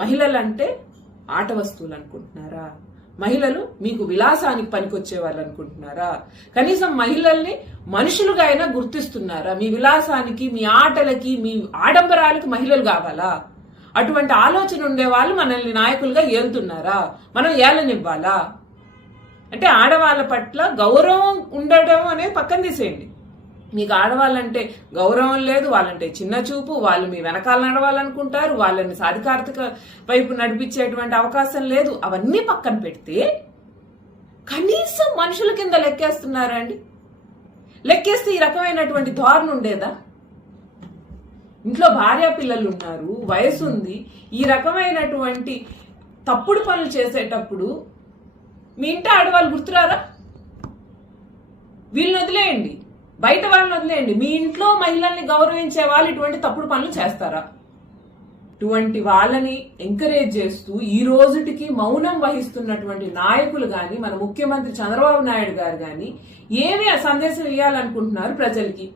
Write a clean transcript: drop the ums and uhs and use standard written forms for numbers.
మహిళలంటే ఆట వస్తువులు అనుకుంటున్నారా? మహిళలు మీకు విలాసానికి పనికొచ్చే వాళ్ళు అనుకుంటున్నారా? కనీసం మహిళల్ని మనుషులుగా అయినా గుర్తిస్తున్నారా? మీ విలాసానికి, మీ ఆటలకి, మీ ఆడంబరాలకి మహిళలు కావాలా? అటువంటి ఆలోచన ఉండే వాళ్ళు మనల్ని నాయకులుగా ఏలుతున్నారా? మనం ఏలనివ్వాలా? అంటే ఆడవాళ్ళ పట్ల గౌరవం ఉండడం అనేది పక్కన తీసేయండి. మీకు ఆడవాళ్ళంటే గౌరవం లేదు, వాళ్ళంటే చిన్న చూపు, వాళ్ళు మీ వెనకాల నడవాలనుకుంటారు, వాళ్ళని సాధికారత వైపు నడిపించేటువంటి అవకాశం లేదు. అవన్నీ పక్కన పెడితే కనీసం మనుషుల కింద లెక్కేస్తున్నారా అండి? లెక్కేస్తే ఈ రకమైనటువంటి ధోరణి ఉండేదా? ఇంట్లో భార్య పిల్లలు ఉన్నారు, వయసు ఉంది, ఈ రకమైనటువంటి తప్పుడు పనులు చేసేటప్పుడు మీ ఇంటి ఆడవాళ్ళు గుర్తురారా? వీళ్ళని వదిలేయండి, బయట వాళ్ళని వదిలేయండి, మీ ఇంట్లో మహిళల్ని గౌరవించే వాళ్ళు ఇటువంటి తప్పుడు పనులు చేస్తారా? ఇటువంటి వాళ్ళని ఎంకరేజ్ చేస్తూ ఈ రోజుటికి మౌనం వహిస్తున్నటువంటి నాయకులు గాని, మన ముఖ్యమంత్రి చంద్రబాబు నాయుడు గారు గాని ఏమి సందేశం ఇవ్వాలనుకుంటున్నారు ప్రజలకి?